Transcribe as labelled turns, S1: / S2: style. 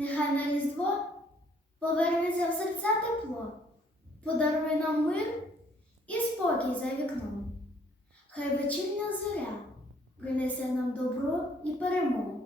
S1: Нехай на різдво повернеться в серця тепло, подаруй нам мир і спокій за вікном. Хай вечірня зоря принесе нам добро і перемогу.